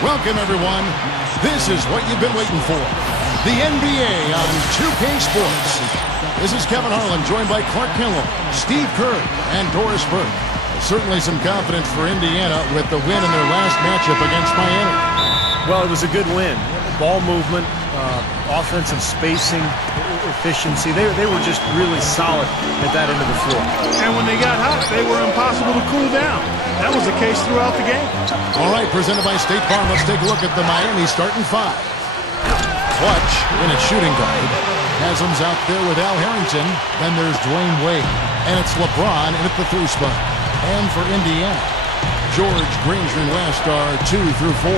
Welcome, everyone. This is what you've been waiting for. The NBA on 2K Sports. This is Kevin Harlan, joined by Clark Kellogg, Steve Kerr, and Doris Burke. Certainly some confidence for Indiana with the win in their last matchup against Miami. Well, it was a good win. Ball movement, offensive spacing, efficiency. They were just really solid at that end of the floor. And when they got hot, they were impossible to cool down. That was the case throughout the game. All right, presented by State Farm. Let's take a look at the Miami starting five. Clutch in its shooting guard. Haslam's out there with Al Harrington. Then there's Dwayne Wade. And it's LeBron in at the 3 spot. And for Indiana, George, Granger, and West are 2 through 4.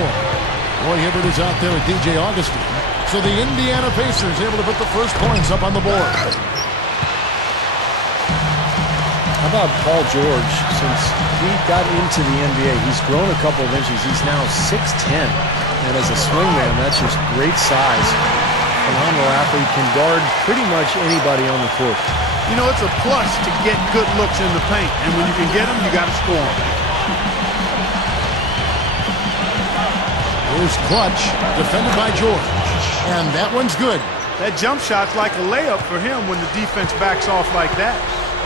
Roy Hibbert is out there with DJ Augustine. So the Indiana Pacers able to put the first points up on the board. How about Paul George? Since he got into the NBA, he's grown a couple of inches. He's now 6'10". And as a swingman, that's just great size. Phenomenal athlete, can guard pretty much anybody on the court. You know, it's a plus to get good looks in the paint. And when you can get them, you got to score them. Here's Clutch, defended by George. And that one's good. That jump shot's like a layup for him when the defense backs off like that.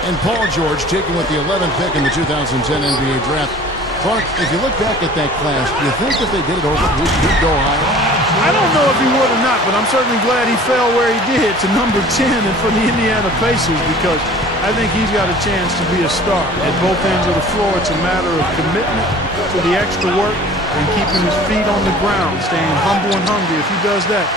And Paul George taken with the 11th pick in the 2010 NBA draft. Clark, if you look back at that class, do you think if they did it over, he'd go higher? I don't know if he would or not, but I'm certainly glad he fell where he did to number 10 and for the Indiana Pacers, because I think he's got a chance to be a star at both ends of the floor. It's a matter of commitment to the extra work and keeping his feet on the ground, staying humble and hungry. If he does that,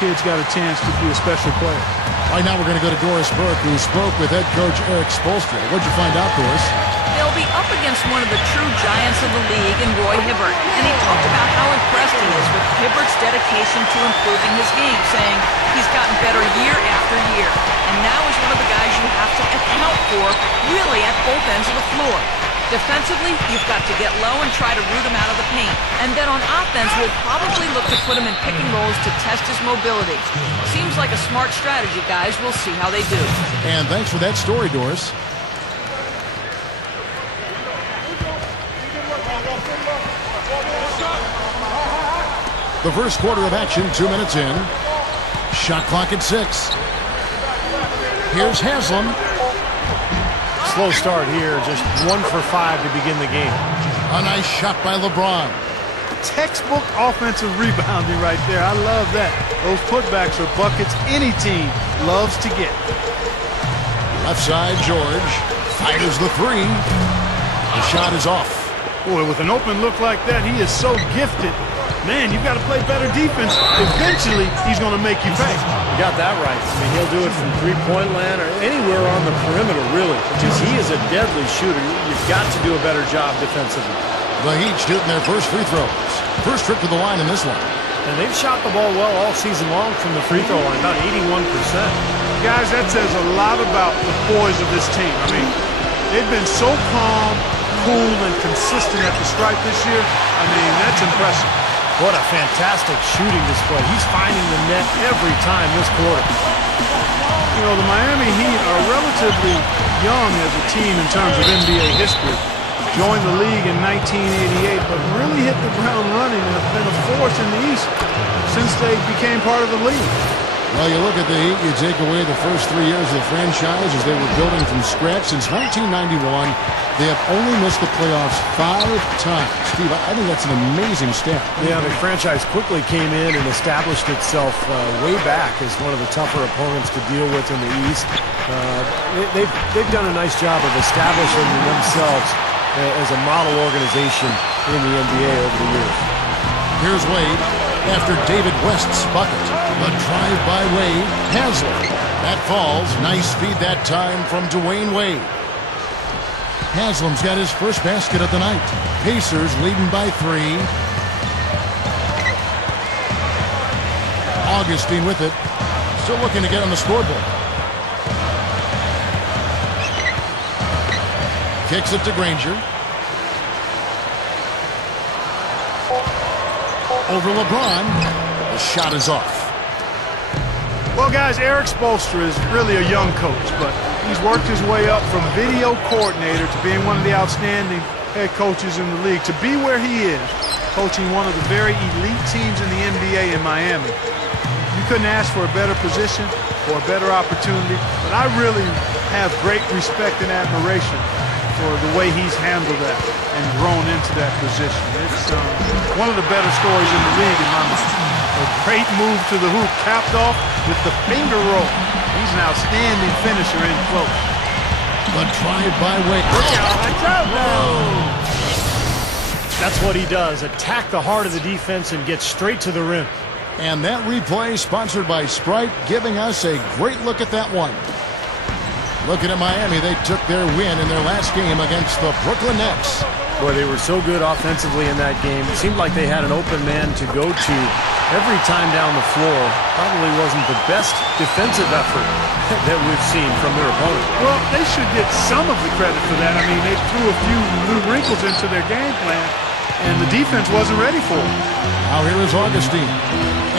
kid's got a chance to be a special player. All right, now we're going to go to Doris Burke, who spoke with head coach Eric Spoelstra. What'd you find out, Doris? They'll be up against one of the true giants of the league in Roy Hibbert. And he talked about how impressed he is with Hibbert's dedication to improving his game, saying he's gotten better year after year. And now he's one of the guys you have to account for, really at both ends of the floor. Defensively, you've got to get low and try to root him out of the paint. And then on offense, we'll probably look to put him in pick and rolls to test his mobility. Seems like a smart strategy, guys. We'll see how they do. And thanks for that story, Doris. The first quarter of action, 2 minutes in. Shot clock at 6. Here's Haslam. Slow start here, just 1 for 5 to begin the game. A nice shot by LeBron. Textbook offensive rebounding right there. I love that. Those putbacks are buckets any team loves to get. Left side, George fires the 3. The shot is off. Boy, with an open look like that, he is so gifted. Man, you've got to play better defense. Eventually, he's going to make you pay. You got that right. I mean, he'll do it from three-point land or anywhere on the perimeter, really, because he is a deadly shooter. You've got to do a better job defensively. The Heat shooting their first free throws. First trip to the line in this one. And they've shot the ball well all season long from the free throw line, about 81%. Guys, that says a lot about the poise of this team. I mean, they've been so calm, cool, and consistent at the stripe this year. I mean, that's impressive. What a fantastic shooting display. He's finding the net every time this quarter. You know, the Miami Heat are relatively young as a team in terms of NBA history. Joined the league in 1988, but really hit the ground running and have been a force in the East since they became part of the league. Well, you look at the Heat, you take away the first 3 years of the franchise as they were building from scratch. Since 1991, they have only missed the playoffs 5 times. Steve, I think that's an amazing stat. Yeah, the franchise quickly came in and established itself way back as one of the tougher opponents to deal with in the East. They've done a nice job of establishing themselves as a model organization in the NBA over the years. Here's Wade after David West's bucket. The drive by Wade. Haslam. That falls. Nice feed that time from Dwayne Wade. Haslam's got his first basket of the night. Pacers leading by 3. Augustine with it. Still looking to get on the scoreboard. Kicks it to Granger. Over LeBron. The shot is off. Well, guys, Eric Spoelstra is really a young coach, but he's worked his way up from video coordinator to being one of the outstanding head coaches in the league. To be where he is, coaching one of the very elite teams in the NBA in Miami. You couldn't ask for a better position or a better opportunity, but I really have great respect and admiration for the way he's handled that and grown into that position. It's one of the better stories in the league in my mind. A great move to the hoop, capped off with the finger roll. He's an outstanding finisher in close. The drive by Wade. That's what he does, attack the heart of the defense and get straight to the rim. And that replay sponsored by Sprite, giving us a great look at that one. Looking at Miami, they took their win in their last game against the Brooklyn Nets. Boy, they were so good offensively in that game. It seemed like they had an open man to go to every time down the floor. Probably wasn't the best defensive effort that we've seen from their opponent. Well, they should get some of the credit for that. I mean, they threw a few new wrinkles into their game plan, and the defense wasn't ready for it. Now here is Augustine.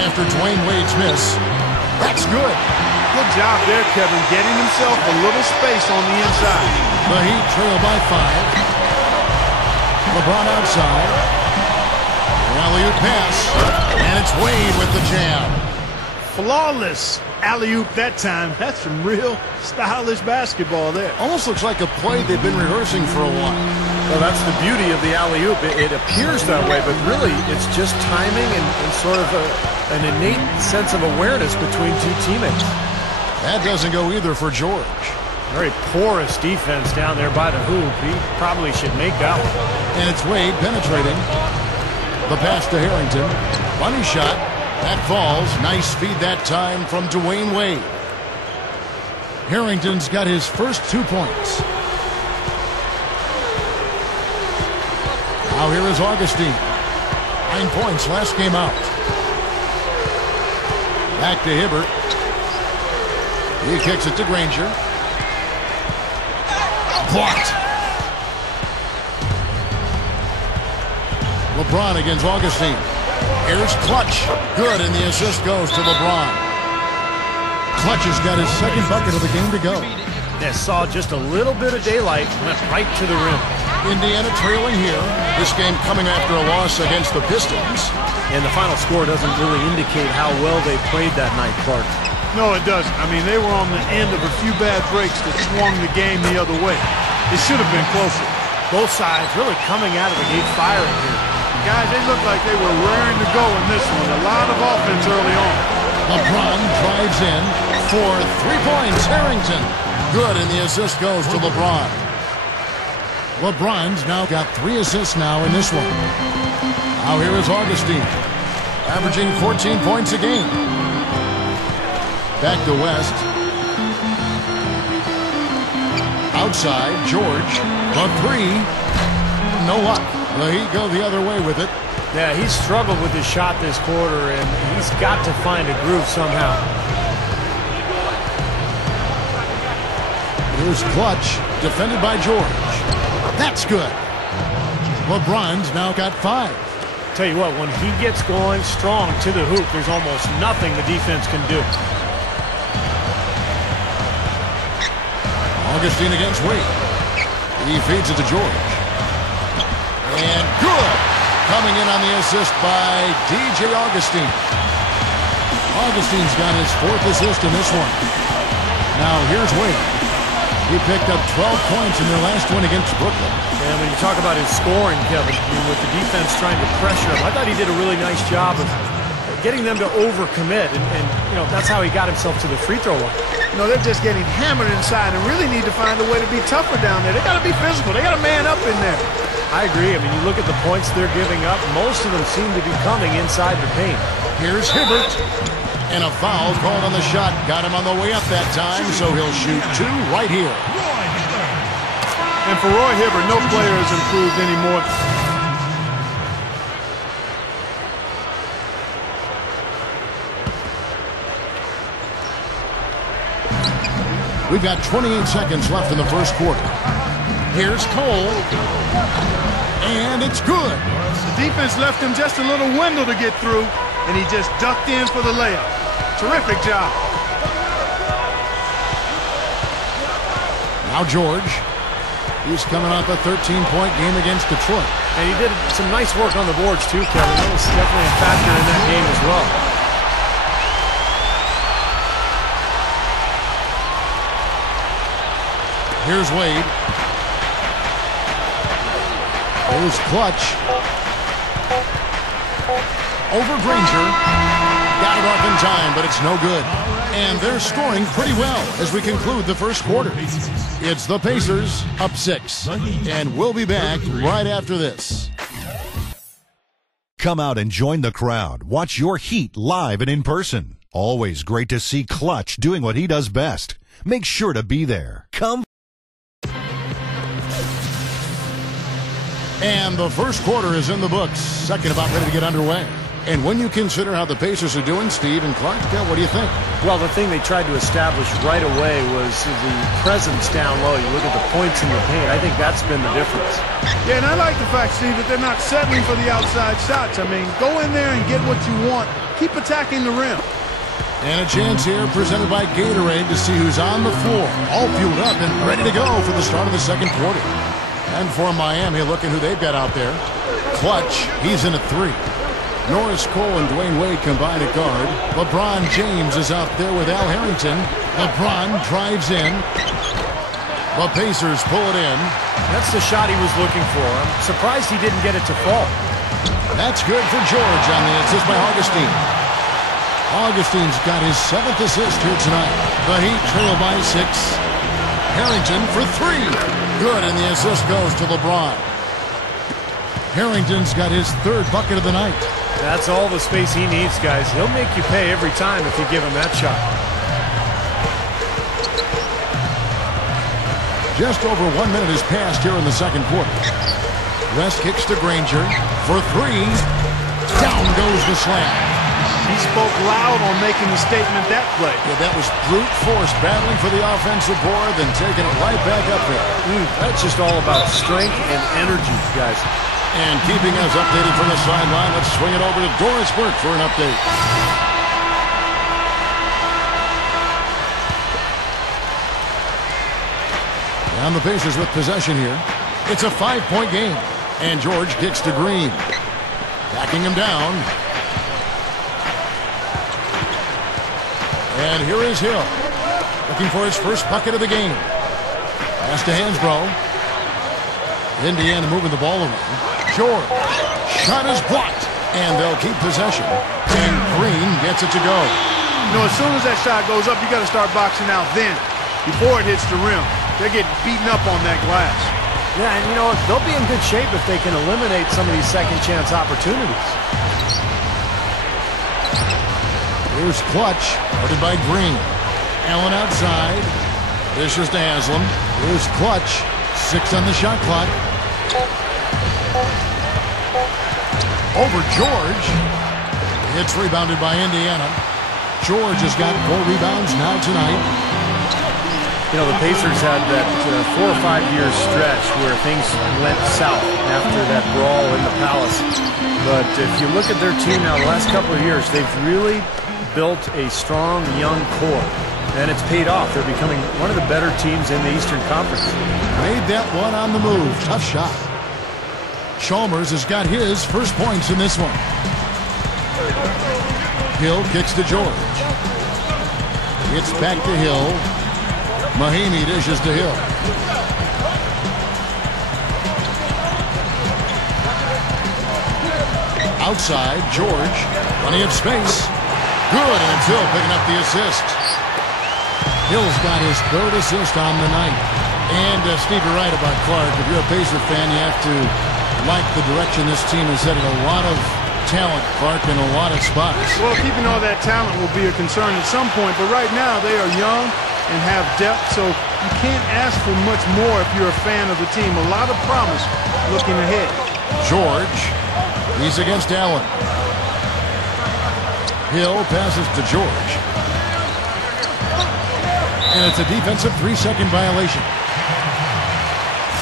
After Dwayne Wade's miss, that's good. Good job there, Kevin, getting himself a little space on the inside. The Heat trail by 5. LeBron outside. Alley-oop pass. And it's Wade with the jam. Flawless alley-oop that time. That's some real stylish basketball there. Almost looks like a play they've been rehearsing for a while. Well, that's the beauty of the alley-oop. It appears that way, but really it's just timing and sort of an innate sense of awareness between two teammates. That doesn't go either for George. Very porous defense down there by the hoop. He probably should make that one. And it's Wade penetrating. The pass to Harrington. Money shot. That falls. Nice feed that time from Dwayne Wade. Harrington's got his first 2 points. Now here is Augustine. 9 points last game out. Back to Hibbert. He kicks it to Granger. Blocked. LeBron against Augustine. Here's Clutch. Good, and the assist goes to LeBron. Clutch has got his second bucket of the game to go. Yeah, saw just a little bit of daylight, went right to the rim. Indiana trailing here. This game coming after a loss against the Pistons. And the final score doesn't really indicate how well they played that night, Clark. No, it doesn't. I mean, they were on the end of a few bad breaks that swung the game the other way. It should have been closer. Both sides really coming out of the gate firing here. Guys, they looked like they were raring to go in this one. A lot of offense early on. LeBron drives in for 3 points. Harrington. Good, and the assist goes to LeBron. LeBron's now got 3 assists now in this one. Now here is Augustine. Averaging 14 points a game. Back to West. Outside, George. The 3. No luck. The Heat go the other way with it. Yeah, he's struggled with his shot this quarter, and he's got to find a groove somehow. Here's Clutch, defended by George. That's good. LeBron's now got 5. Tell you what, when he gets going strong to the hoop, there's almost nothing the defense can do. Augustine against Wade. He feeds it to George. And good. Coming in on the assist by DJ Augustine. Augustine's got his 4th assist in this one. Now here's Wade. He picked up 12 points in their last one against Brooklyn. And when you talk about his scoring, Kevin, I mean, with the defense trying to pressure him, I thought he did a really nice job of getting them to overcommit, and you know, that's how he got himself to the free throw line. You know, they're just getting hammered inside and really need to find a way to be tougher down there. They got to be physical. They got to man up in there. I agree. I mean, you look at the points they're giving up, most of them seem to be coming inside the paint. Here's Hibbert. And a foul called on the shot. Got him on the way up that time, so he'll shoot 2 right here. And for Roy Hibbert, no player has improved any more. We've got 28 seconds left in the first quarter. Here's Cole. And it's good. The defense left him just a little window to get through, and he just ducked in for the layup. Terrific job. Now George. He's coming off a 13-point game against Detroit. And he did some nice work on the boards too, Kevin. That was definitely a factor in that game as well. Here's Wade. Here's Clutch. Over Granger. Got it off in time, but it's no good. And they're scoring pretty well as we conclude the first quarter. It's the Pacers up 6. And we'll be back right after this. Come out and join the crowd. Watch your Heat live and in person. Always great to see Clutch doing what he does best. Make sure to be there. Come. And the first quarter is in the books. Second about ready to get underway. And when you consider how the Pacers are doing, Steve and Clark, what do you think? Well, the thing they tried to establish right away was the presence down low. You look at the points in the paint. I think that's been the difference. Yeah, and I like the fact, Steve, that they're not settling for the outside shots. I mean, go in there and get what you want. Keep attacking the rim. And a chance here presented by Gatorade to see who's on the floor. All fueled up and ready to go for the start of the second quarter. And for Miami, looking who they've got out there. Clutch, he's in at 3. Norris Cole and Dwayne Wade combine at guard. LeBron James is out there with Al Harrington. LeBron drives in. The Pacers pull it in. That's the shot he was looking for. I'm surprised he didn't get it to fall. That's good for George on the assist by Augustine. Augustine's got his 7th assist here tonight. The Heat trail by 6. Harrington for 3. Good, and the assist goes to LeBron. Harrington's got his 3rd bucket of the night. That's all the space he needs, guys. He'll make you pay every time if you give him that shot. Just over 1 minute has passed here in the second quarter. West kicks to Granger for 3. Down goes the slam. He spoke loud on making the statement that play. Yeah, that was brute force battling for the offensive board, then taking it right back up there. That's just all about strength and energy, guys. And keeping us updated from the sideline, let's swing it over to Doris Burke for an update. And the Pacers with possession here. It's a 5-point game. And George kicks to Green. Backing him down. And here is Hill. Looking for his first bucket of the game. Pass to Hansbrough. Indiana moving the ball around. George. Shot is blocked. And they'll keep possession. And Green gets it to go. You know, as soon as that shot goes up, you got to start boxing out then, before it hits the rim. They're getting beaten up on that glass. Yeah, and you know, they'll be in good shape if they can eliminate some of these second chance opportunities. Here's Clutch, guarded by Green. Allen outside. Dishes to Haslam. Here's Clutch. 6 on the shot clock. Over George. It's rebounded by Indiana. George has got 4 rebounds now tonight. You know, the Pacers had that 4 or 5 year stretch where things went south after that brawl in the Palace. But if you look at their team now, the last couple of years, they've really built a strong young core. And it's paid off. They're becoming one of the better teams in the Eastern Conference. Made that one on the move. Tough shot. Chalmers has got his first points in this one. Hill kicks to George. It's back to Hill. Mahinmi dishes to Hill. Outside, George. Plenty of space. Good, and it's Hill picking up the assist. Hill's got his 3rd assist on the night. And Steve, you're right about Clark. If you're a Pacer fan, you have to like the direction this team is headed. A lot of talent, Clark, in a lot of spots. Well, keeping all that talent will be a concern at some point, but right now they are young and have depth, so you can't ask for much more if you're a fan of the team. A lot of promise looking ahead. George, he's against Allen. Hill passes to George. And it's a defensive 3-second violation.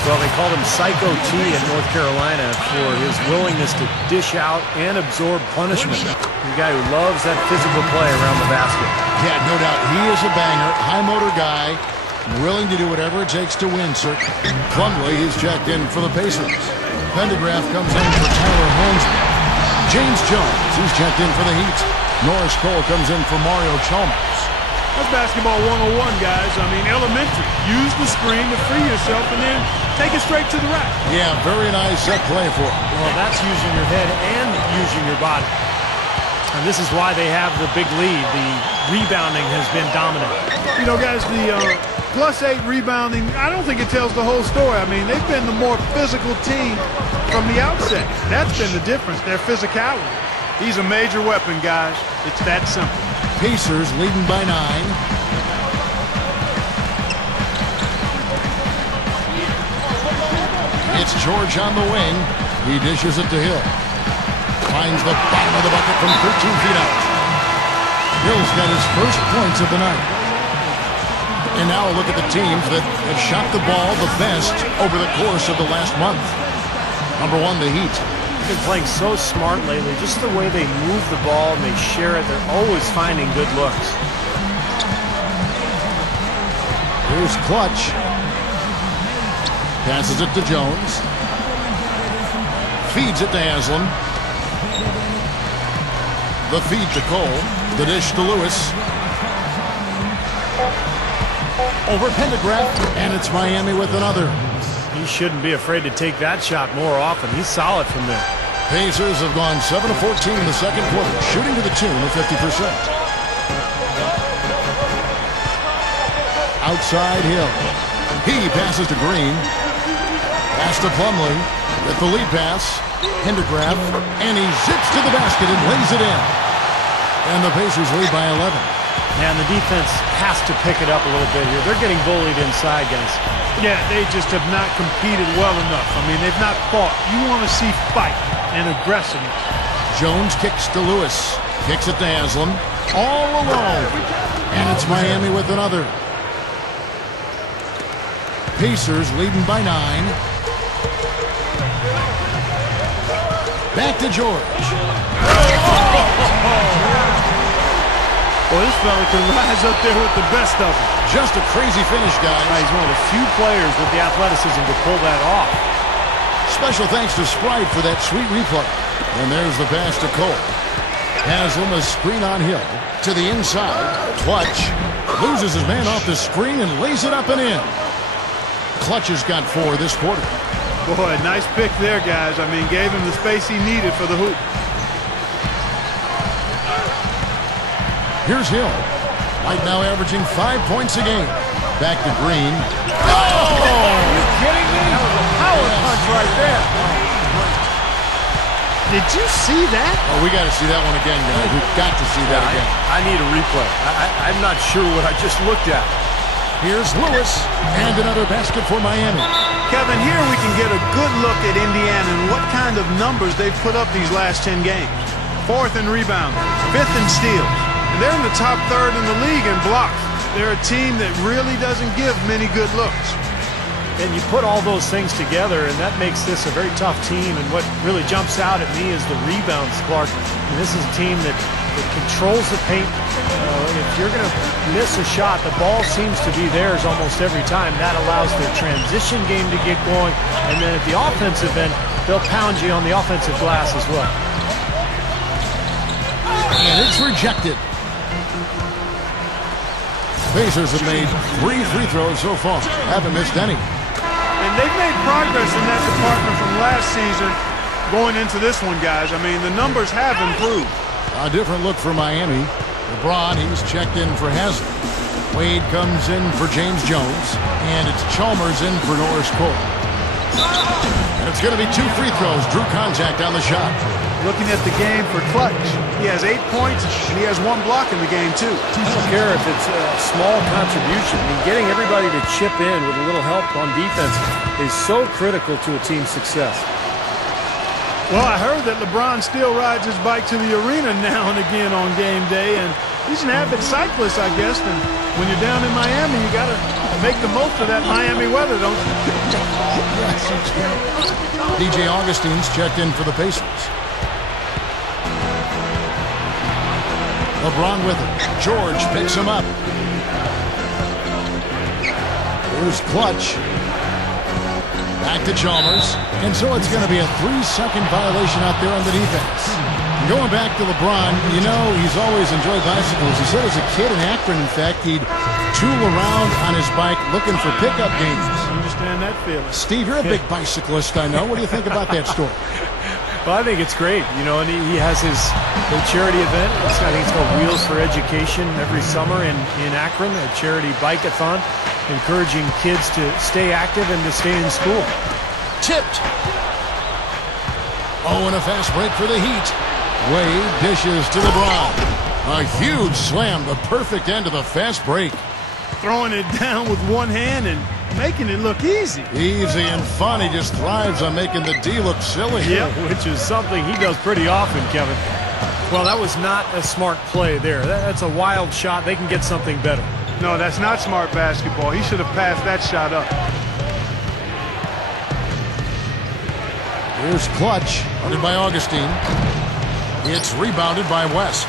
Well, they called him Psycho T in North Carolina for his willingness to dish out and absorb punishment. The guy who loves that physical play around the basket. Yeah, no doubt. He is a banger, high motor guy. Willing to do whatever it takes to win, sir. Plumlee, he's checked in for the Pacers. Pendergraph comes in for Tyler Hansman. James Jones, he's checked in for the Heat. Norris Cole comes in for Mario Chalmers. That's basketball 101, guys. I mean, elementary. Use the screen to free yourself and then take it straight to the rack. Yeah, very nice set play for him. Well, that's using your head and using your body. And this is why they have the big lead. The rebounding has been dominant. You know, guys, the +8 rebounding, I don't think it tells the whole story. I mean, they've been the more physical team from the outset. That's been the difference, their physicality. He's a major weapon, guys. It's that simple. Pacers leading by 9. It's George on the wing. He dishes it to Hill. Finds the bottom of the bucket from 13 feet out. Hill's got his first points of the night. And now a look at the teams that have shot the ball the best over the course of the last month. Number 1, the Heat. They've been playing so smart lately. Just the way they move the ball and they share it. They're always finding good looks. Here's Clutch. Passes it to Jones. Feeds it to Haslam. The feed to Cole. The dish to Lewis. Over Pendergraph. And it's Miami with another. He shouldn't be afraid to take that shot more often. He's solid from there. Pacers have gone 7 of 14 in the second quarter, shooting to the tune of 50%. Outside Hill. He passes to Green. Pass to Plumlee with the lead pass. Pendergraph, and he zips to the basket and lays it in. And the Pacers lead by 11. Man, the defense has to pick it up a little bit here. They're getting bullied inside, guys. Yeah, they just have not competed well enough. I mean, they've not fought. You want to see fight and aggressiveness. Jones kicks to Lewis. Kicks it to Haslam. All alone. And it's Miami with another. Pacers leading by 9. Back to George. Well, this fella can rise up there with the best of them. Just a crazy finish, guys. He's one of the few players with the athleticism to pull that off. Special thanks to Sprite for that sweet replay. And there's the pass to Cole. Haslam a screen on Hill. To the inside. Clutch. Loses his man off the screen and lays it up and in. Clutch has got 4 this quarter. Boy, nice pick there, guys. I mean, gave him the space he needed for the hoop. Here's Hill. Right now averaging 5 points a game. Back to Green. Oh! Are you kidding me? That was a power punch right there. Did you see that? Oh, we got to see that one again, guys. We've got to see that again. I need a replay. I'm not sure what I just looked at. Here's Lewis. And another basket for Miami. Kevin, here we can get a good look at Indiana and what kind of numbers they've put up these last 10 games. 4th in rebounding, 5th in steals. And they're in the top 3rd in the league in blocks. They're a team that really doesn't give many good looks. And you put all those things together, and that makes this a very tough team. And what really jumps out at me is the rebounds, Clark. And this is a team that controls the paint. If you're going to miss a shot, the ball seems to be theirs almost every time. That allows their transition game to get going. And then at the offensive end, they'll pound you on the offensive glass as well. And it's rejected. Pacers have made 3 free throws so far. Haven't missed any. And they've made progress in that department from last season going into this one, guys. I mean, the numbers have improved. A different look for Miami. LeBron, he's checked in for Haslam. Wade comes in for James Jones. And it's Chalmers in for Norris Cole. And it's going to be 2 free throws. Drew contact on the shot. Looking at the game for Clutch, he has 8 points, and he has 1 block in the game, too. I don't care if it's a small contribution. I mean, getting everybody to chip in with a little help on defense is so critical to a team's success. Well, I heard that LeBron still rides his bike to the arena now and again on game day, and he's an avid cyclist, I guess. And when you're down in Miami, you got to make the most of that Miami weather, don't you? DJ Augustine's checked in for the Pacers. LeBron with it. George picks him up. Here's Clutch. Back to Chalmers. And so it's going to be a 3-second violation out there on the defense. Going back to LeBron, you know, he's always enjoyed bicycles. He said as a kid in Akron, in fact, he'd tool around on his bike looking for pickup games. I understand that feeling. Steve, you're a big bicyclist, I know. What do you think about that story? Well, I think it's great, you know, and he has his charity event. I think it's called Wheels for Education every summer in Akron, a charity bike-a-thon, encouraging kids to stay active and to stay in school. Tipped. Oh, and a fast break for the Heat. Wade dishes to LeBron. A huge slam, the perfect end of the fast break. Throwing it down with one hand and making it look easy. Easy and fun. He just thrives on making the D look silly. Yeah, which is something he does pretty often, Kevin. Well, that was not a smart play there. That's a wild shot. They can get something better. No, that's not smart basketball. He should have passed that shot up. Here's Clutch, guarded by Augustine. It's rebounded by West.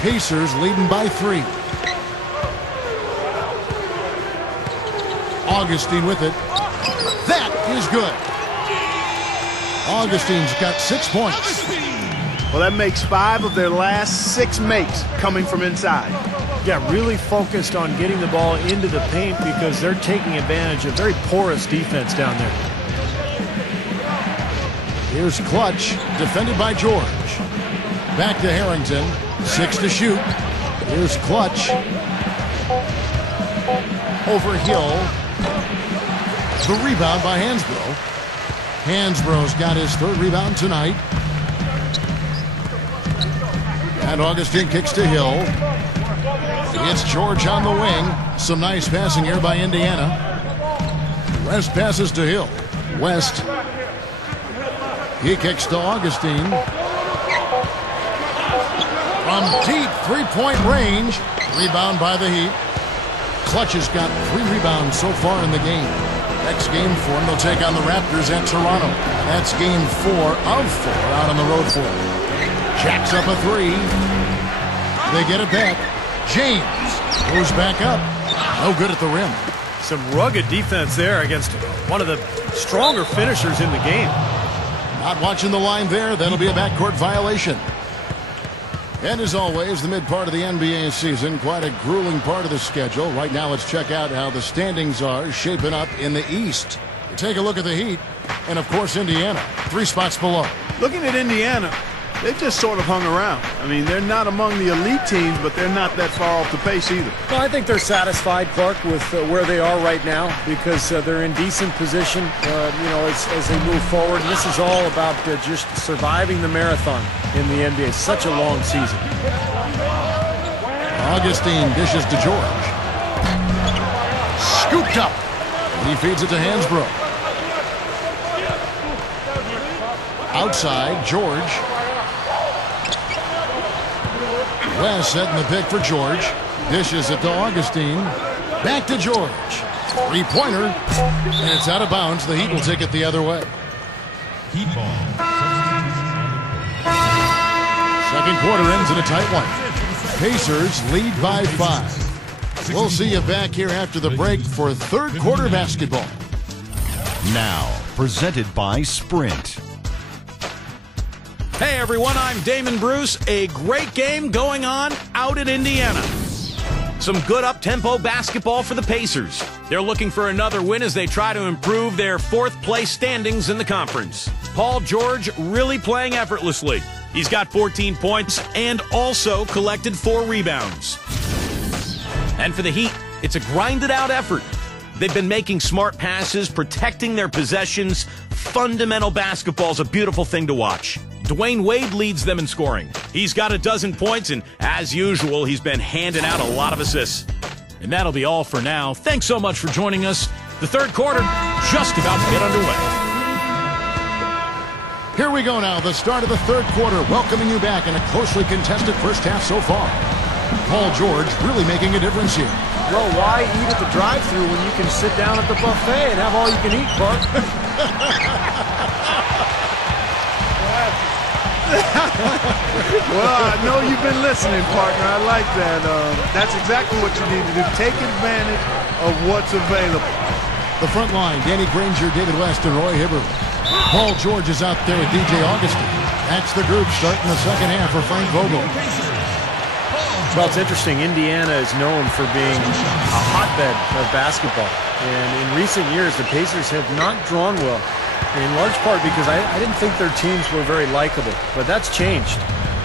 Pacers leading by 3. Augustine with it. That is good. Augustine's got 6 points. Well, that makes 5 of their last 6 makes coming from inside. Yeah, really focused on getting the ball into the paint because they're taking advantage of very porous defense down there. Here's Clutch, defended by George. Back to Harrington. 6 to shoot. Here's Clutch. Over Hill. The rebound by Hansbrough. Hansbrough's got his 3rd rebound tonight. And Augustine kicks to Hill. It's George on the wing. Some nice passing here by Indiana. West passes to Hill. West. He kicks to Augustine. From deep 3-point range. Rebound by the Heat. Clutch has got 3 rebounds so far in the game. Next game for them, they'll take on the Raptors at Toronto. That's game 4 of 4 out on the road for them. Jacks up a 3. They get it back. James goes back up. No good at the rim. Some rugged defense there against one of the stronger finishers in the game. Not watching the line there. That'll be a backcourt violation. And as always, the mid part of the NBA season, quite a grueling part of the schedule. Right now, let's check out how the standings are shaping up in the East. We take a look at the Heat, and of course, Indiana, 3 spots below. Looking at Indiana, they've just sort of hung around. I mean, they're not among the elite teams, but they're not that far off the pace either. Well, I think they're satisfied, Clark, with where they are right now because they're in decent position, you know, as they move forward. And this is all about just surviving the marathon in the NBA. Such a long season. Augustine dishes to George. Scooped up. He feeds it to Hansbrough. Outside, George. West setting the pick for George. Dishes it to Augustine. Back to George. 3-pointer. And it's out of bounds. The Heat will take it the other way. Heat ball. Second quarter ends in a tight one. Pacers lead by 5. We'll see you back here after the break for 3rd quarter basketball. Now, presented by Sprint. Hey everyone, I'm Damon Bruce. A great game going on out in Indiana. Some good up-tempo basketball for the Pacers. They're looking for another win as they try to improve their 4th place standings in the conference. Paul George really playing effortlessly. He's got 14 points and also collected 4 rebounds. And for the Heat, it's a grinded-out effort. They've been making smart passes, protecting their possessions. Fundamental basketball's a beautiful thing to watch. Dwayne Wade leads them in scoring. He's got a dozen points, and as usual, he's been handing out a lot of assists. And that'll be all for now. Thanks so much for joining us. The 3rd quarter just about to get underway. Here we go now, the start of the 3rd quarter, welcoming you back in a closely contested first half so far. Paul George really making a difference here. Well, why eat at the drive-thru when you can sit down at the buffet and have all you can eat, Clark? Well, I know you've been listening, partner. I like that. That's exactly what you need to do. Take advantage of what's available. The front line, Danny Granger, David West, and Roy Hibbert. Paul George is out there with DJ Augustine. That's the group starting the second half for Frank Vogel. Well, it's interesting. Indiana is known for being a hotbed of basketball. And in recent years, the Pacers have not drawn well, in large part because I didn't think their teams were very likable. But that's changed.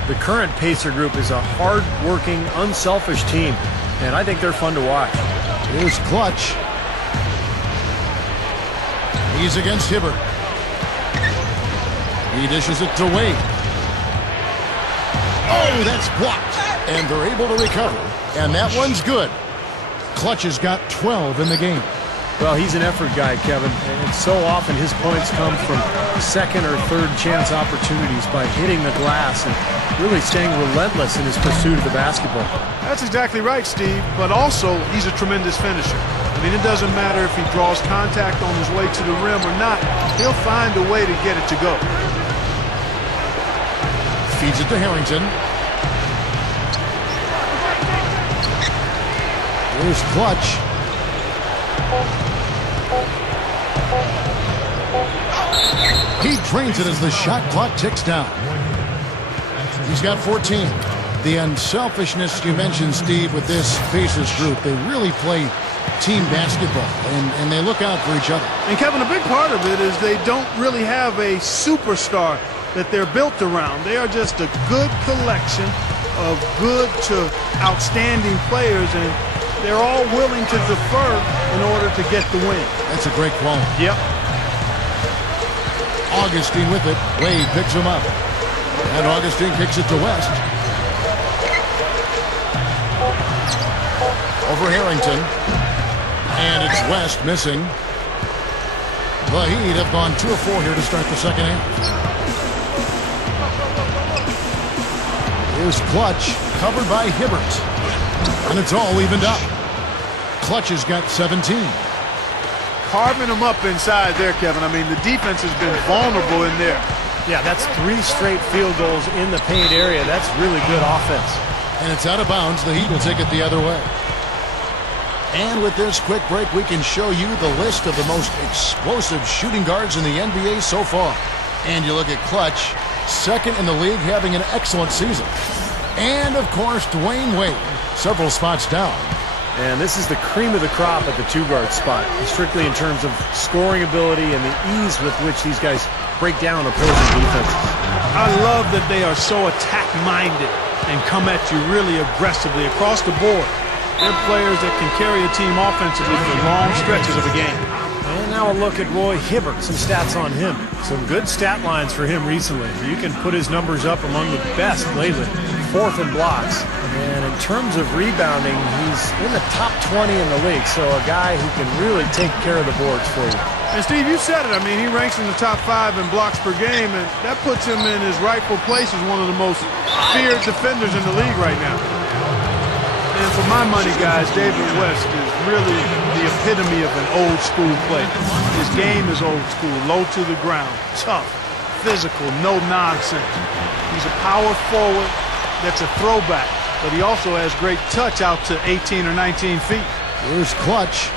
The current Pacer group is a hard-working, unselfish team, and I think they're fun to watch. Here's Clutch. He's against Hibbert. He dishes it to Wade. Oh, that's blocked. And they're able to recover. And that one's good. Clutch has got 12 in the game. Well, he's an effort guy, Kevin. And so often his points come from second or third chance opportunities by hitting the glass and really staying relentless in his pursuit of the basketball. That's exactly right, Steve. But also, he's a tremendous finisher. I mean, it doesn't matter if he draws contact on his way to the rim or not. He'll find a way to get it to go. Feeds it to Harrington. Here's Clutch. He drains it as the shot clock ticks down. He's got 14. The unselfishness you mentioned, Steve, with this Pacers group, they really play team basketball, and they look out for each other. And, Kevin, a big part of it is they don't really have a superstar that they're built around. They are just a good collection of good to outstanding players, and they're all willing to defer in order to get the win. That's a great quality. Yep. Augustine with it. Wade picks him up. And Augustine kicks it to West. Over Harrington. And it's West missing. The Heat have gone 2 of 4 here to start the second half. Here's Clutch, covered by Hibbert. And it's all evened up. Clutch has got 17. Carving them up inside there, Kevin. I mean, the defense has been vulnerable in there. Yeah, that's 3 straight field goals in the paint area. That's really good offense. And it's out of bounds. The Heat will take it the other way. And with this quick break, we can show you the list of the most explosive shooting guards in the NBA so far. And you look at Clutch, second in the league, having an excellent season. And, of course, Dwayne Wade, several spots down. And this is the cream of the crop at the 2-guard spot, strictly in terms of scoring ability and the ease with which these guys break down opposing defenses. I love that they are so attack-minded and come at you really aggressively across the board. They're players that can carry a team offensively for long stretches of a game. And now a look at Roy Hibbert, some stats on him. Some good stat lines for him recently. You can put his numbers up among the best lately. 4th in blocks. And in terms of rebounding, he's in the top 20 in the league. So a guy who can really take care of the boards for you. And Steve, you said it. I mean, he ranks in the top 5 in blocks per game, and that puts him in his rightful place as one of the most feared defenders in the league right now. And for my money, guys, David West is really the epitome of an old school player. His game is old school, low to the ground, tough, physical, no nonsense. He's a power forward that's a throwback, but he also has great touch out to 18 or 19 feet. Here's Clutch.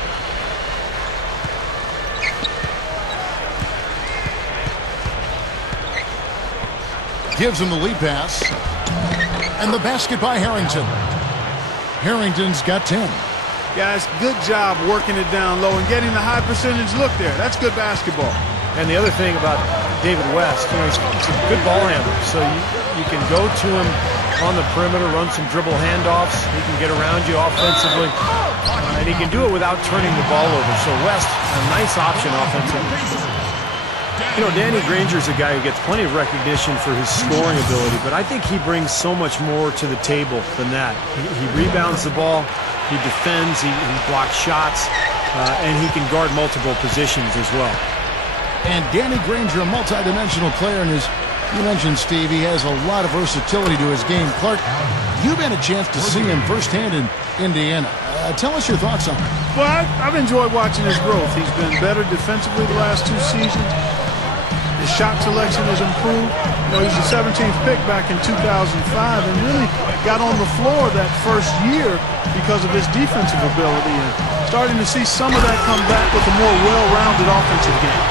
Gives him the lead pass. And the basket by Harrington. Harrington's got 10. Guys, good job working it down low and getting the high percentage look there. That's good basketball. And the other thing about David West, you know, he's a good ball handler. So you can go to him on the perimeter, run some dribble handoffs. He can get around you offensively. And he can do it without turning the ball over. So West, a nice option offensively. You know, Danny Granger's a guy who gets plenty of recognition for his scoring ability, but I think he brings so much more to the table than that. He rebounds the ball, he defends, he blocks shots, and he can guard multiple positions as well. And Danny Granger, a multi-dimensional player, and as you mentioned, Steve, he has a lot of versatility to his game. Clark, you've had a chance to see him firsthand in Indiana. Tell us your thoughts on him. Well, I've enjoyed watching his growth. He's been better defensively the last 2 seasons. His shot selection has improved. You know, he's the 17th pick back in 2005 and really got on the floor that first year because of his defensive ability, and starting to see some of that come back with a more well-rounded offensive game.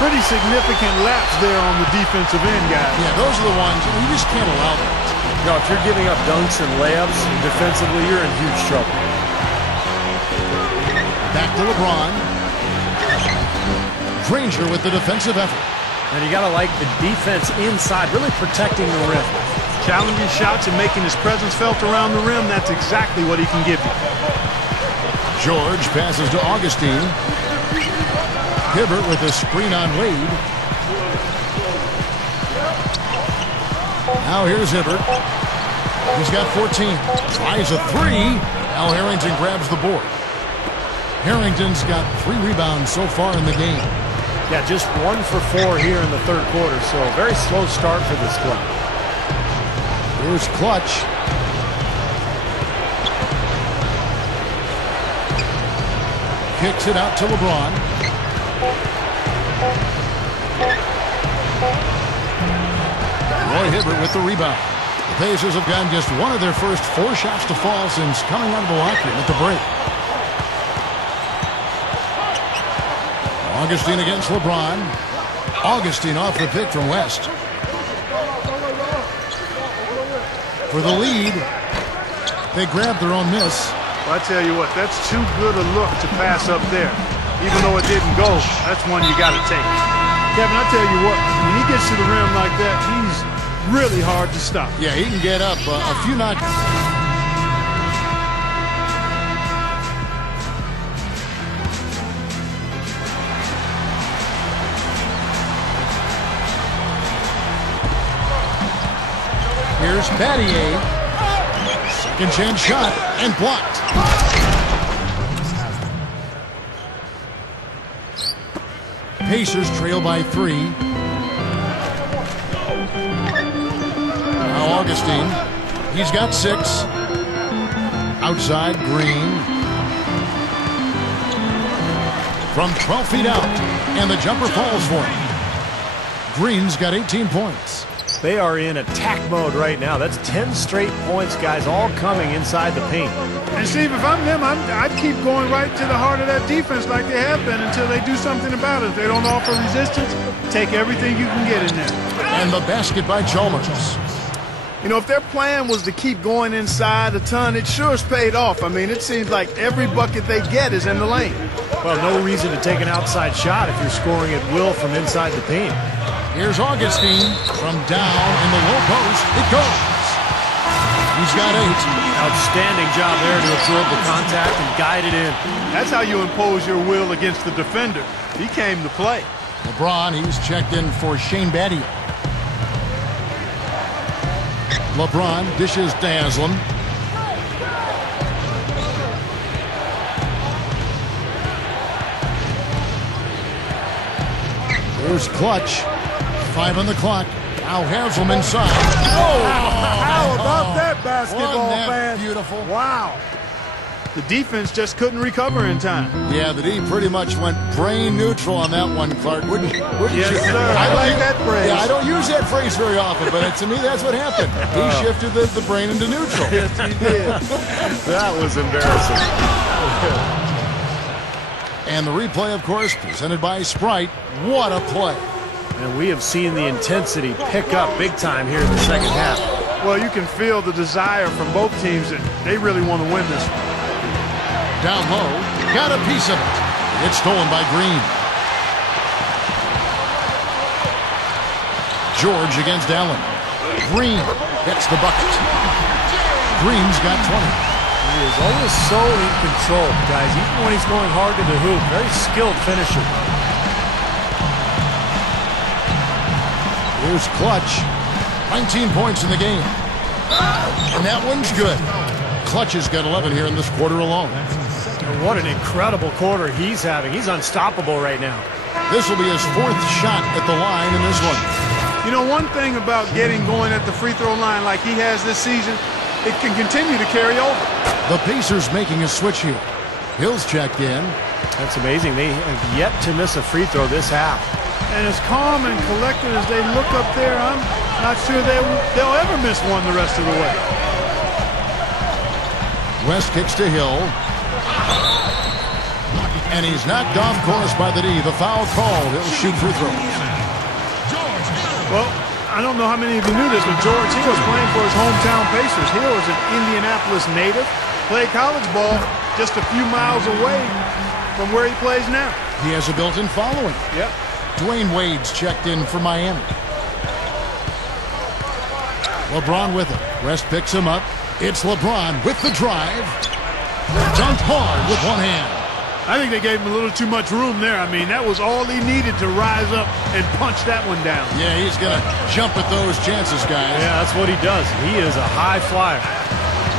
Pretty significant laps there on the defensive end, guys. Yeah, those are the ones you just can't allow that. No, if you're giving up dunks and layups defensively, you're in huge trouble. Back to LeBron. Granger with the defensive effort. And you got to like the defense inside, really protecting the rim. Challenging shots and making his presence felt around the rim, that's exactly what he can give you. George passes to Augustine. Hibbert with a screen on Wade. Now here's Hibbert. He's got 14. Tries a three. Al Harrington grabs the board. Harrington's got 3 rebounds so far in the game. Yeah, just 1 for 4 here in the third quarter, so a very slow start for this club. Here's Clutch. Kicks it out to LeBron. Roy Hibbert with the rebound. The Pacers have gotten just one of their first 4 shots to fall since coming out of the locker room at the break. Augustine against LeBron. Augustine off the pick from West. For the lead, they grab their own miss. Well, I tell you what, that's too good a look to pass up there. Even though it didn't go, that's one you got to take. Kevin, I tell you what, when he gets to the rim like that, he's really hard to stop. Yeah, he can get up a few notches. Here's Battier. Second chance shot and blocked. Pacers trail by 3. Now Augustine. He's got 6. Outside Green. From 12 feet out. And the jumper falls for him. Green's got 18 points. They are in attack mode right now. That's 10 straight points, guys, all coming inside the paint. And Steve, if I'm them, I'd keep going right to the heart of that defense like they have been until they do something about it. If they don't offer resistance, take everything you can get in there. And the basket by Chalmers. You know, if their plan was to keep going inside a ton, it sure has paid off. I mean, it seems like every bucket they get is in the lane. Well, no reason to take an outside shot if you're scoring at will from inside the paint. Here's Augustine from down in the low post. It goes. He's got 8. Outstanding job there to absorb the contact and guide it in. That's how you impose your will against the defender. He came to play. LeBron, he's checked in for Shane Battier. LeBron dishes to Haslam. Here's Clutch. 5 on the clock. Now Haslam inside. Oh! How about that, basketball Wasn't that fans? beautiful? Wow. The defense just couldn't recover in time. Yeah, the D pretty much went brain neutral on that one, Clark. Wouldn't you? Yes, sir. I like that phrase. Yeah, I don't use that phrase very often, but to me, that's what happened. He shifted the brain into neutral. Yes, he did. That was embarrassing. And the replay, of course, presented by Sprite. What a play. And we have seen the intensity pick up big time here in the second half. Well, you can feel the desire from both teams that they really want to win this one. Down low, got a piece of it. It's stolen by Green. George against Allen. Green gets the bucket. Green's got 20. He is always so in control, guys, even when he's going hard to the hoop. Very skilled finisher. Here's Clutch. 19 points in the game. And that one's good. Clutch has got 11 here in this quarter alone. And what an incredible quarter he's having. He's unstoppable right now. This will be his 4th shot at the line in this one. You know, one thing about getting going at the free throw line like he has this season, it can continue to carry over. The Pacers making a switch here. Hill's checked in. That's amazing. They have yet to miss a free throw this half. And as calm and collected as they look up there, I'm not sure they'll ever miss one the rest of the way. West kicks to Hill. And he's knocked off course by the D. The foul called. He'll shoot free throws. Well, I don't know how many of you knew this, but George Hill was playing for his hometown Pacers. Hill is an Indianapolis native. Played college ball just a few miles away from where he plays now. He has a built-in following. Yep. Dwayne Wade's checked in for Miami. LeBron with it. West picks him up. It's LeBron with the drive. Dunked hard with one hand. I think they gave him a little too much room there. I mean, that was all he needed to rise up and punch that one down. Yeah, he's going to jump at those chances, guys. Yeah, that's what he does. He is a high flyer.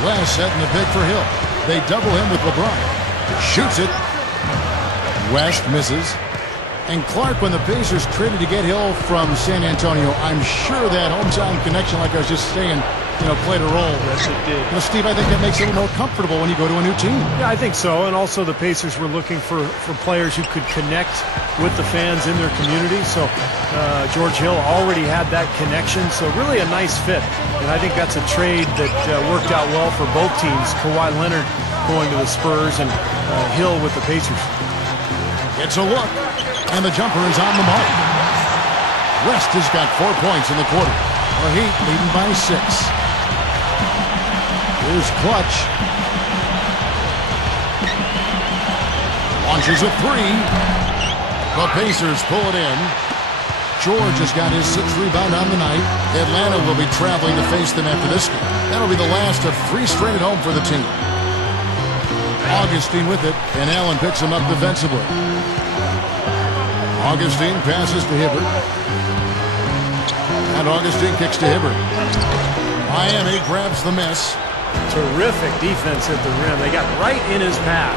West setting the pick for Hill. They double him with LeBron. Shoots it. West misses. And Clark, when the Pacers traded to get Hill from San Antonio, I'm sure that hometown connection, like I was just saying, played a role. Yes, it did. Steve, I think that makes it a little more comfortable when you go to a new team. Yeah, I think so. And also the Pacers were looking for players who could connect with the fans in their community. So George Hill already had that connection. So really a nice fit. And I think that's a trade that worked out well for both teams. Kawhi Leonard going to the Spurs and Hill with the Pacers. It's a look. And the jumper is on the mark. West has got 4 points in the quarter. The Heat leading by 6. Here's Clutch. Launches a 3. The Pacers pull it in. George has got his 6th rebound on the night. Atlanta will be traveling to face them after this game. That'll be the last of 3 straight at home for the team. Augustine with it, and Allen picks him up defensively. Augustine passes to Hibbert. And Augustine kicks to Hibbert. Miami grabs the miss. Terrific defense at the rim. They got right in his path.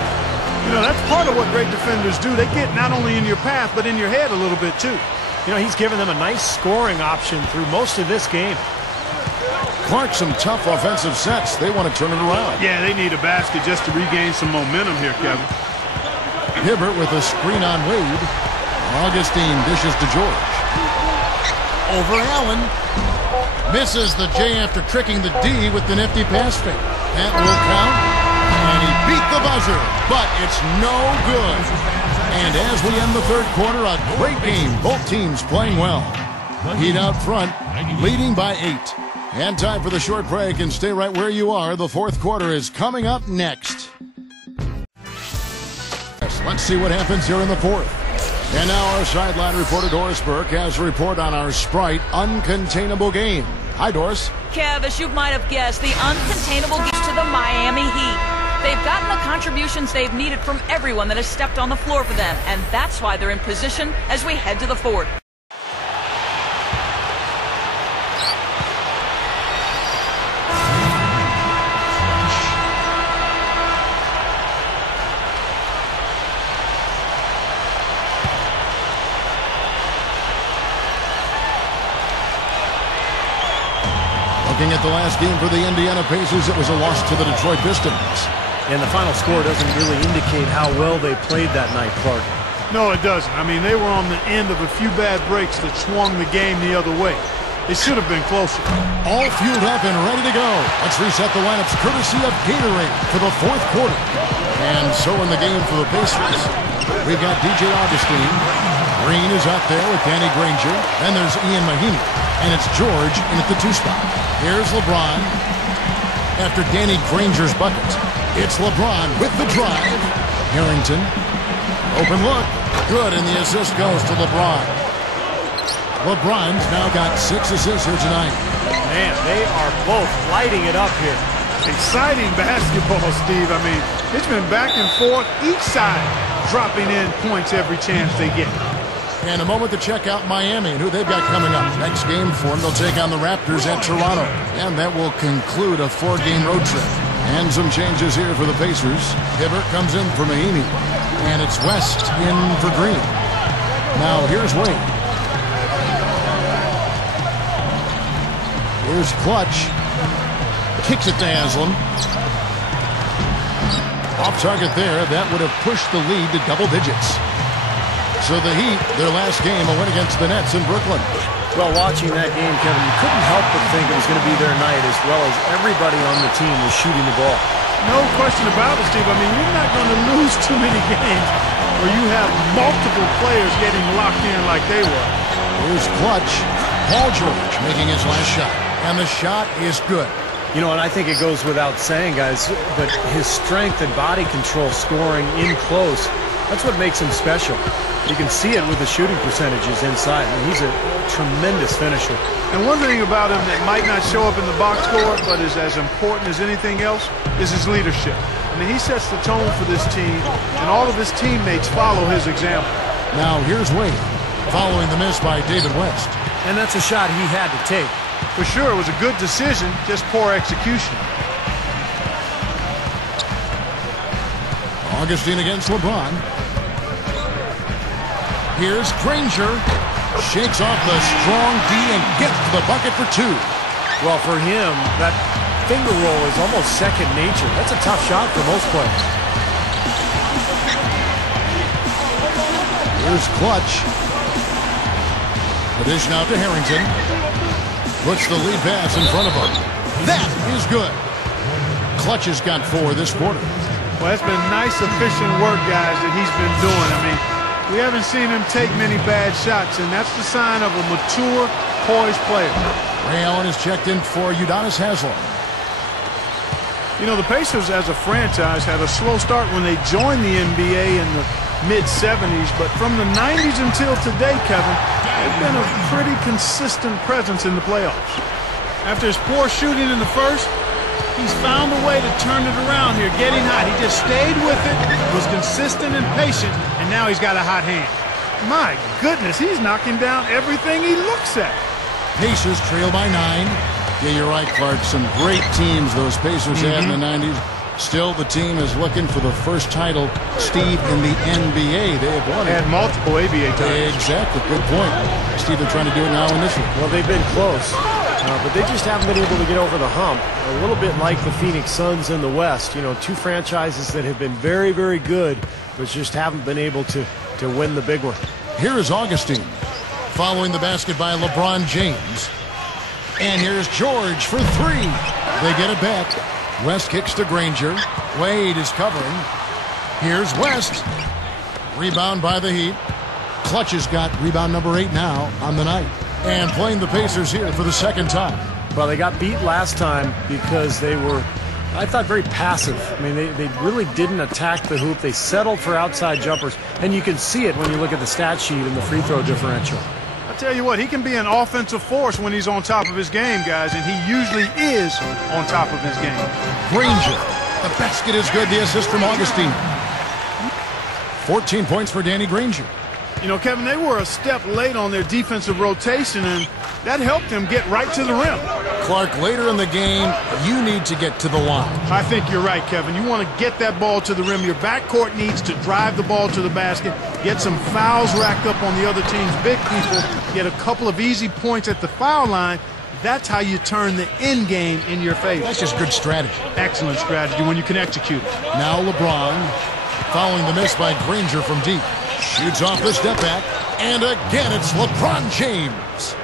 That's part of what great defenders do. They get not only in your path, but in your head a little bit, too. He's given them a nice scoring option through most of this game. Clark, some tough offensive sets. They want to turn it around. Yeah, they need a basket just to regain some momentum here, Kevin. Hibbert with a screen on Wade. Augustine dishes to George. Over Allen. Misses the J after tricking the D with the nifty pass fake. That will count. And he beat the buzzer, but it's no good. And as we end the third quarter, a great game. Both teams playing well. Heat out front, leading by 8. And time for the short break, and stay right where you are. The fourth quarter is coming up next. Let's see what happens here in the fourth. And now our sideline reporter, Doris Burke, has a report on our Sprite uncontainable game. Hi, Doris. Kev, as you might have guessed, the uncontainable gives to the Miami Heat. They've gotten the contributions they've needed from everyone that has stepped on the floor for them, and that's why they're in position as we head to the fourth. Looking at the last game for the Indiana Pacers, it was a loss to the Detroit Pistons. And the final score doesn't really indicate how well they played that night, Clark. No, it doesn't. I mean, they were on the end of a few bad breaks that swung the game the other way. It should have been closer. All fueled up and ready to go. Let's reset the lineups courtesy of Gatorade for the fourth quarter. And so in the game for the Pacers, we've got DJ Augustine. Green is out there with Danny Granger. And there's Ian Mahinmi. And it's George in at the 2 spot. Here's LeBron after Danny Granger's bucket. It's LeBron with the drive. Harrington. Open look. Good, and the assist goes to LeBron. LeBron's now got 6 assists here tonight. Man, they are both lighting it up here. Exciting basketball, Steve. I mean, it's been back and forth, each side dropping in points every chance they get. And a moment to check out Miami and who they've got coming up. Next game for them, they'll take on the Raptors at Toronto. And that will conclude a 4-game road trip. And some changes here for the Pacers. Hibbert comes in for Mahinmi. And it's West in for Green. Now here's Wade. Here's Clutch. Kicks it to Haslam. Off target there. That would have pushed the lead to double digits. So the Heat, their last game, a win against the Nets in Brooklyn. Well, watching that game, Kevin, you couldn't help but think it was going to be their night, as well as everybody on the team was shooting the ball. No question about it, Steve. I mean, you're not going to lose too many games where you have multiple players getting locked in like they were. Here's clutch. Paul George making his last shot. And the shot is good. You know, and I think it goes without saying, guys, but his strength and body control scoring in close, that's what makes him special. You can see it with the shooting percentages inside. I mean, he's a tremendous finisher. And one thing about him that might not show up in the box score, but is as important as anything else, is his leadership. I mean, he sets the tone for this team, and all of his teammates follow his example. Now here's Wade, following the miss by David West. And that's a shot he had to take. For sure, it was a good decision, just poor execution. Augustine against LeBron. Here's Granger. Shakes off the strong D and gets to the bucket for two. Well, for him, that finger roll is almost second nature. That's a tough shot for most players. Here's Clutch. The dish now to Harrington. Puts the lead pass in front of him. That is good. Clutch has got 4 this quarter. Well, that's been nice, efficient work, guys, that he's been doing. I mean, we haven't seen him take many bad shots, and that's the sign of a mature, poised player. Ray Allen is checked in for Udonis Haslem. You know, the Pacers as a franchise had a slow start when they joined the NBA in the mid-'70s, but from the 90s until today, Kevin, they've been a pretty consistent presence in the playoffs. After his poor shooting in the first, he's found a way to turn it around here, getting hot. He just stayed with it, was consistent and patient, and now he's got a hot hand. My goodness, he's knocking down everything he looks at. Pacers trail by 9. Yeah, you're right, Clark. Some great teams those Pacers had in the 90s. Still, the team is looking for the first title, Steve, in the NBA. They have won it. Had multiple ABA titles. Exactly. Good point. Steve, they're trying to do it now in this one. Well, they've been close, but they just haven't been able to get over the hump. A little bit like the Phoenix Suns in the West. You know, two franchises that have been very, very good, but just haven't been able to win the big one. Here is Augustine, following the basket by LeBron James. And here's George for 3. They get it back. West kicks to Granger. Wade is covering. Here's West. Rebound by the Heat. Clutch has got rebound number 8 now on the night. And playing the Pacers here for the second time. Well, they got beat last time because they were, I thought, very passive. I mean, they really didn't attack the hoop. They settled for outside jumpers. And you can see it when you look at the stat sheet and the free throw differential. I tell you what, he can be an offensive force when he's on top of his game, guys, and he usually is on top of his game. Granger. The basket is good. The assist from Augustine. 14 points for Danny Granger. You know, Kevin, they were a step late on their defensive rotation, and that helped them get right to the rim. Clark, later in the game, you need to get to the line. I think you're right, Kevin. You want to get that ball to the rim. Your backcourt needs to drive the ball to the basket, get some fouls racked up on the other team's big people, get a couple of easy points at the foul line. That's how you turn the end game in your favor. That's just good strategy. Excellent strategy when you can execute it. Now LeBron, following the miss by Granger from deep. Shoots off the step back, and again it's LeBron James.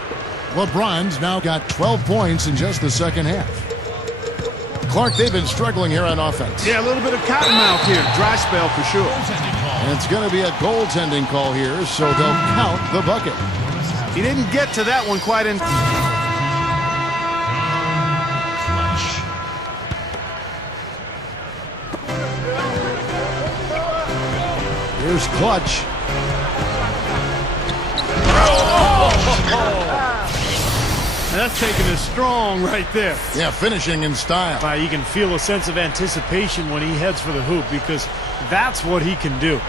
LeBron's now got 12 points in just the second half. Clark, they've been struggling here on offense. Yeah, a little bit of cottonmouth here. Dry spell for sure. And it's going to be a goaltending call here, so they'll count the bucket. He didn't get to that one quite in. Here's Clutch. That's taking it strong right there. Yeah, finishing in style. You can feel a sense of anticipation when he heads for the hoop because that's what he can do.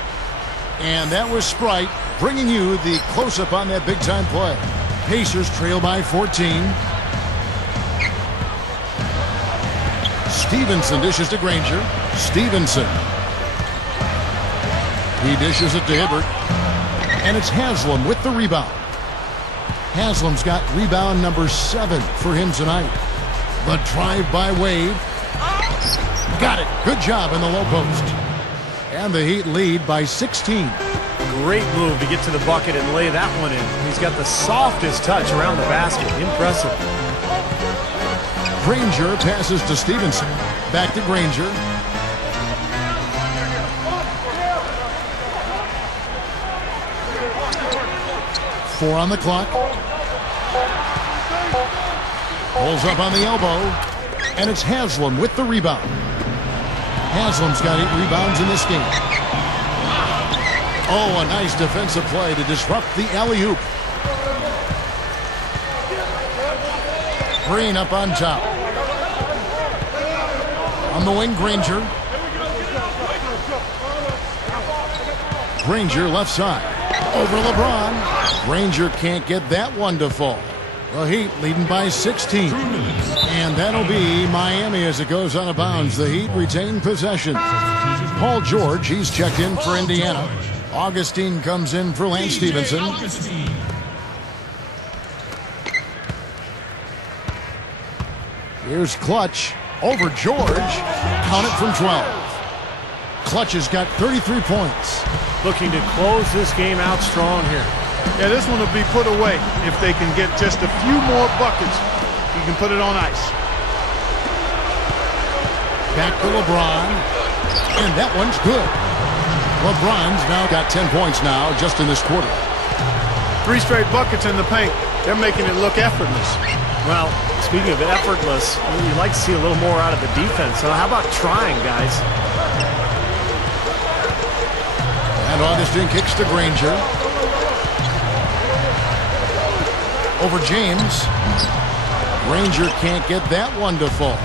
And that was Sprite bringing you the close-up on that big-time play. Pacers trail by 14. Stevenson dishes to Granger. Stevenson. He dishes it to Hibbert. And it's Haslem with the rebound. Haslem's got rebound number 7 for him tonight. The drive by Wade. Got it. Good job in the low post. And the Heat lead by 16. great move to get to the bucket and lay that one in. He's got the softest touch around the basket. Impressive. Granger passes to Stevenson. Back to Granger. Four on the clock. Pulls up on the elbow. And it's Haslam with the rebound. Haslam's got 8 rebounds in this game. Oh, a nice defensive play to disrupt the alley-oop. Green up on top. On the wing, Granger. Granger left side. Over LeBron. Granger can't get that one to fall. The Heat leading by 16. And that'll be Miami as it goes out of bounds. The Heat retain possession. Paul George, he's checked in for Indiana. Augustine comes in for Lance Stevenson. Here's Clutch over George. Count it from 12. Clutch has got 33 points. Looking to close this game out strong here. Yeah, this one will be put away if they can get just a few more buckets. You can put it on ice. Back to LeBron. And that one's good. LeBron's now got 10 points now just in this quarter. 3 straight buckets in the paint. They're making it look effortless. Well, speaking of effortless, you'd like to see a little more out of the defense. So how about trying, guys? And Augustine kicks to Granger. Over James. Granger can't get that one to fall.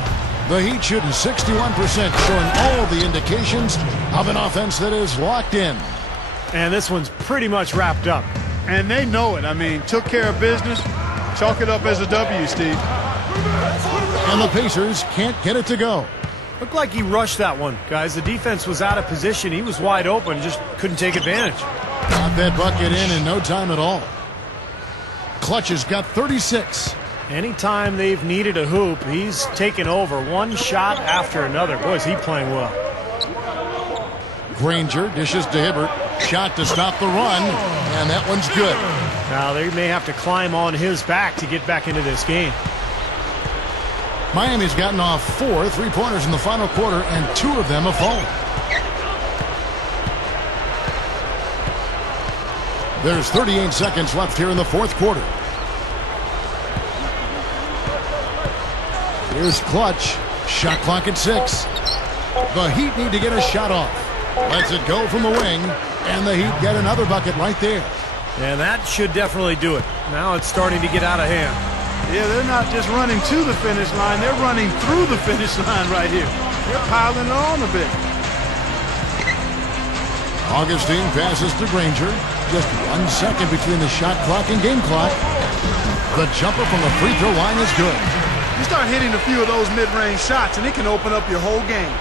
The Heat shooting 61%, showing all the indications of an offense that is locked in. And this one's pretty much wrapped up. And they know it. I mean, took care of business. Chalk it up as a W, Steve. And the Pacers can't get it to go. Looked like he rushed that one, guys. The defense was out of position. He was wide open, just couldn't take advantage. Got that bucket in no time at all. Clutch has got 36. Anytime they've needed a hoop, he's taken over one shot after another. Boy, is he playing well. Granger dishes to Hibbert. Shot to stop the run, and that one's good. Now they may have to climb on his back to get back into this game. Miami's gotten off 4 3-pointers in the final quarter, and 2 of them have fallen. There's 38 seconds left here in the fourth quarter. Here's Clutch. Shot clock at 6. The Heat need to get a shot off. Lets it go from the wing, and the Heat get another bucket right there. And that should definitely do it. Now it's starting to get out of hand. Yeah, they're not just running to the finish line. They're running through the finish line right here. They're piling it on a bit. Augustine passes to Granger. Just 1 second between the shot clock and game clock. The jumper from the free throw line is good. You start hitting a few of those mid-range shots, and it can open up your whole game.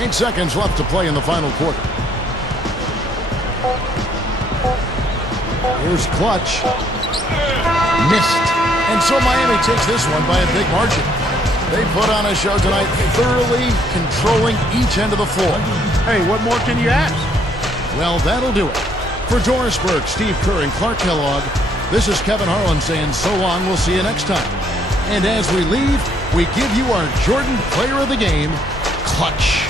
8 seconds left to play in the final quarter. Here's Clutch. Missed. And so Miami takes this one by a big margin. They put on a show tonight, thoroughly controlling each end of the floor. Hey, what more can you ask? Well, that'll do it. For Doris Burke, Steve Kerr, and Clark Kellogg, this is Kevin Harlan saying so long. We'll see you next time. And as we leave, we give you our Jordan Player of the Game, Clutch.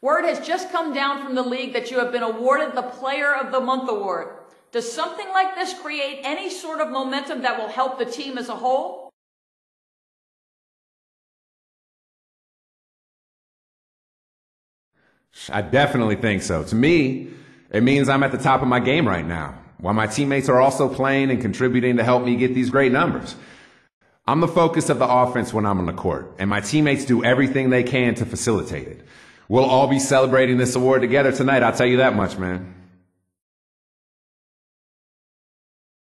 Word has just come down from the league that you have been awarded the Player of the Month award. Does something like this create any sort of momentum that will help the team as a whole? I definitely think so. To me, it means I'm at the top of my game right now, while my teammates are also playing and contributing to help me get these great numbers. I'm the focus of the offense when I'm on the court, and my teammates do everything they can to facilitate it. we'll all be celebrating this award together tonight. I'll tell you that much, man.